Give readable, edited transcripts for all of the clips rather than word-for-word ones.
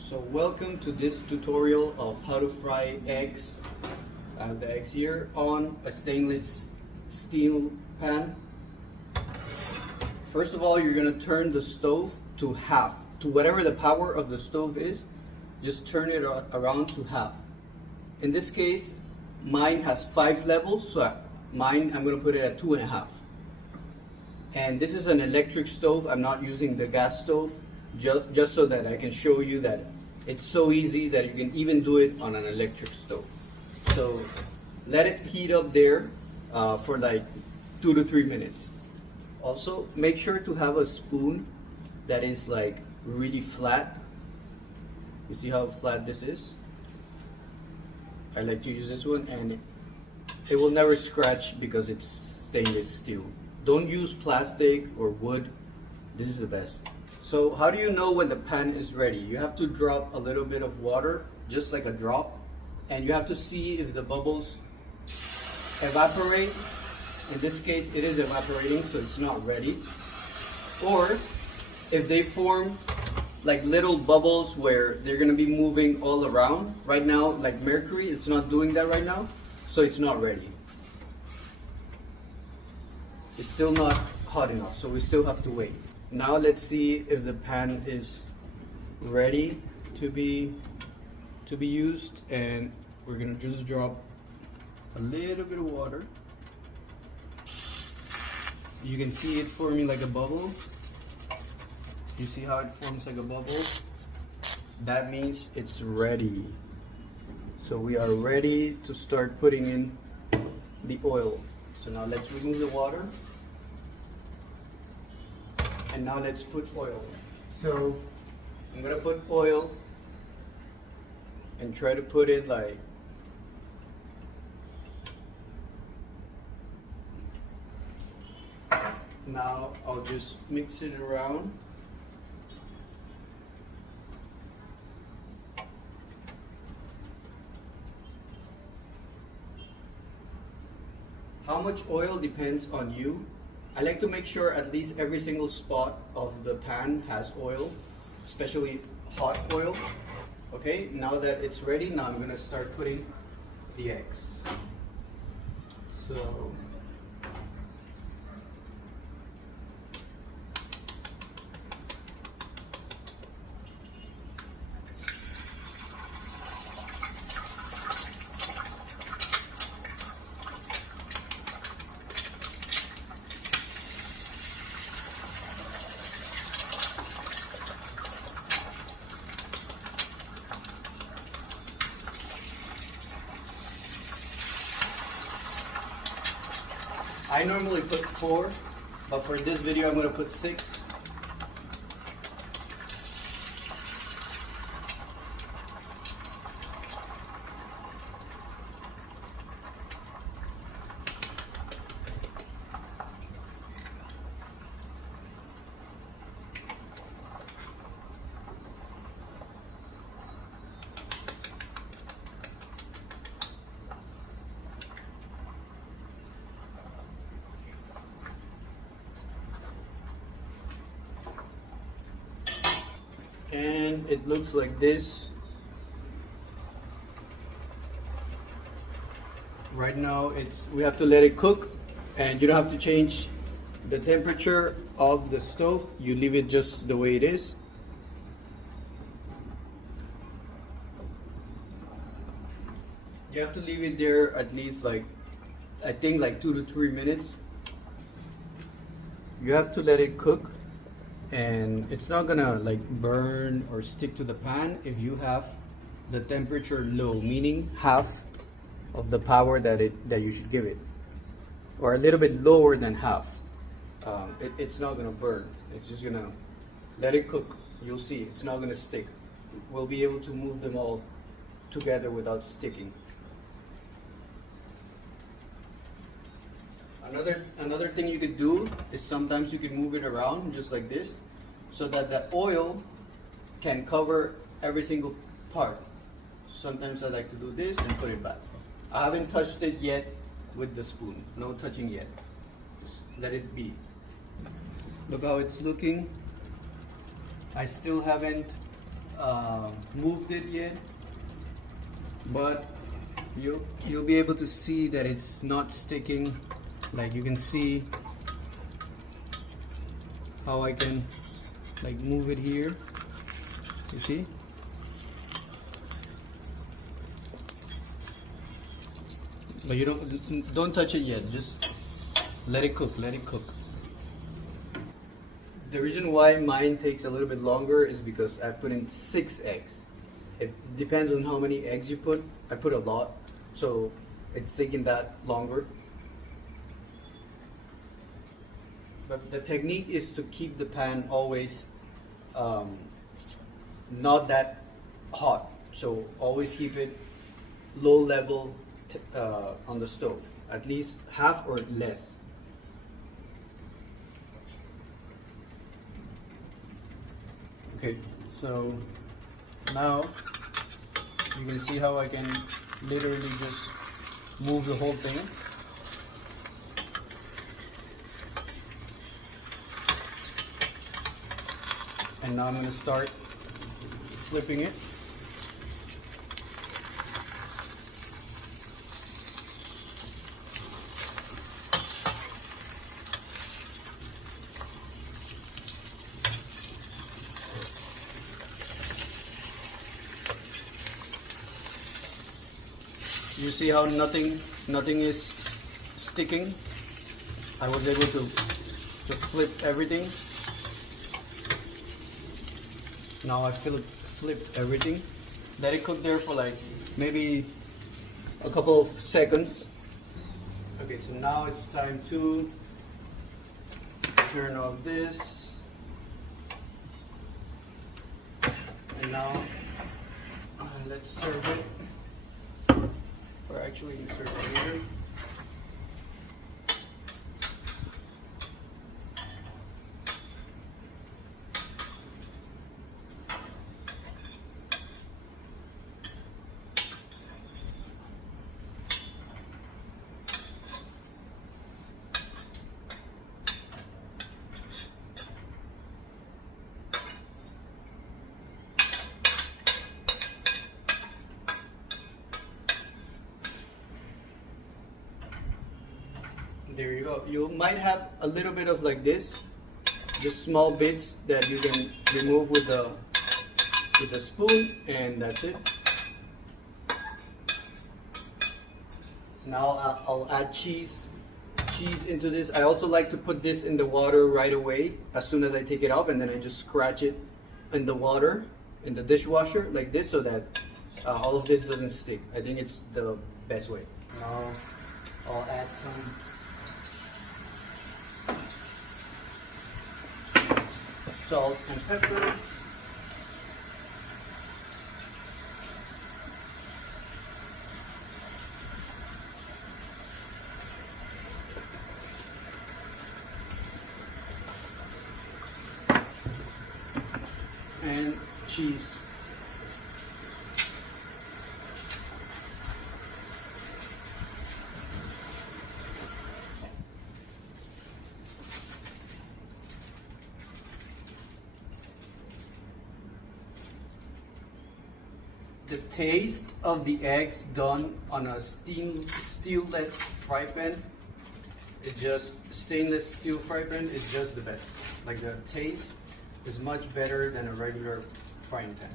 So welcome to this tutorial of how to fry eggs. I have the eggs here on a stainless steel pan. First of all, you're gonna turn the stove to half, to whatever the power of the stove is. Just turn it around to half. In this case, mine has 5 levels, so I'm gonna put it at 2.5. And this is an electric stove. I'm not using the gas stove, just so that I can show you that it's so easy that you can even do it on an electric stove. So let it heat up there for like 2 to 3 minutes. Also, make sure to have a spoon that is like really flat. You see how flat this is? I like to use this one, and it will never scratch because it's stainless steel. Don't use plastic or wood. This is the best. So how do you know when the pan is ready? You have to drop a little bit of water, just like a drop, and you have to see if the bubbles evaporate. In this case, it is evaporating, so it's not ready. Or if they form like little bubbles where they're gonna be moving all around. Right now, like mercury, it's not doing that right now, so it's not ready. It's still not hot enough, so we still have to wait. Now let's see if the pan is ready to be used, and we're gonna just drop a little bit of water. You can see it forming like a bubble. You see how it forms like a bubble? That means it's ready. So we are ready to start putting in the oil. So now let's remove the water. And now let's put oil. So I'm gonna put oil and try to put it like now. I'll just mix it around. How much oil depends on you. I like to make sure at least every single spot of the pan has oil, especially hot oil. Okay, now that it's ready, now I'm gonna start putting the eggs. So I normally put 4, but for this video I'm gonna put 6. And it looks like this. Right now we have to let it cook, and you don't have to change the temperature of the stove. You leave it just the way it is. You have to leave it there at least like, I think like 2 to 3 minutes. You have to let it cook, and it's not gonna like burn or stick to the pan if you have the temperature low, meaning half of the power that you should give it, or a little bit lower than half. It's not gonna burn. It's just gonna let it cook. You'll see it's not gonna stick. We'll be able to move them all together without sticking. Another thing you could do is sometimes you can move it around just like this, so that the oil can cover every single part. Sometimes I like to do this and put it back. I haven't touched it yet with the spoon. No touching yet. Just let it be. Look how it's looking. I still haven't moved it yet, but you'll be able to see that it's not sticking. Like you can see how I can like move it here. You see? But you don't touch it yet. Just let it cook. Let it cook. The reason why mine takes a little bit longer is because I put in 6 eggs. It depends on how many eggs you put. I put a lot, so it's taking that longer. But the technique is to keep the pan always not that hot. So always keep it low level on the stove, at least half or less. Okay, so now you can see how I can literally just move the whole thing. And now I'm going to start flipping it. You see how nothing is sticking? I was able to flip everything. Now I flipped everything. Let it cook there for like maybe a couple of seconds. Okay, so now it's time to turn off this. And now let's serve it. Or actually insert it here. There you go. You might have a little bit of like this, just small bits that you can remove with the spoon, and that's it. Now I'll add cheese into this. I also like to put this in the water right away as soon as I take it off, and then I just scratch it in the water in the dishwasher like this, so that all of this doesn't stick. I think it's the best way. Now I'll add some salt and pepper. And cheese. The taste of the eggs done on a stainless fry pan is just stainless steel fry pan is just the best. Like the taste is much better than a regular frying pan.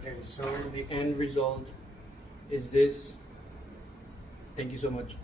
Okay, so the end result is this. Thank you so much.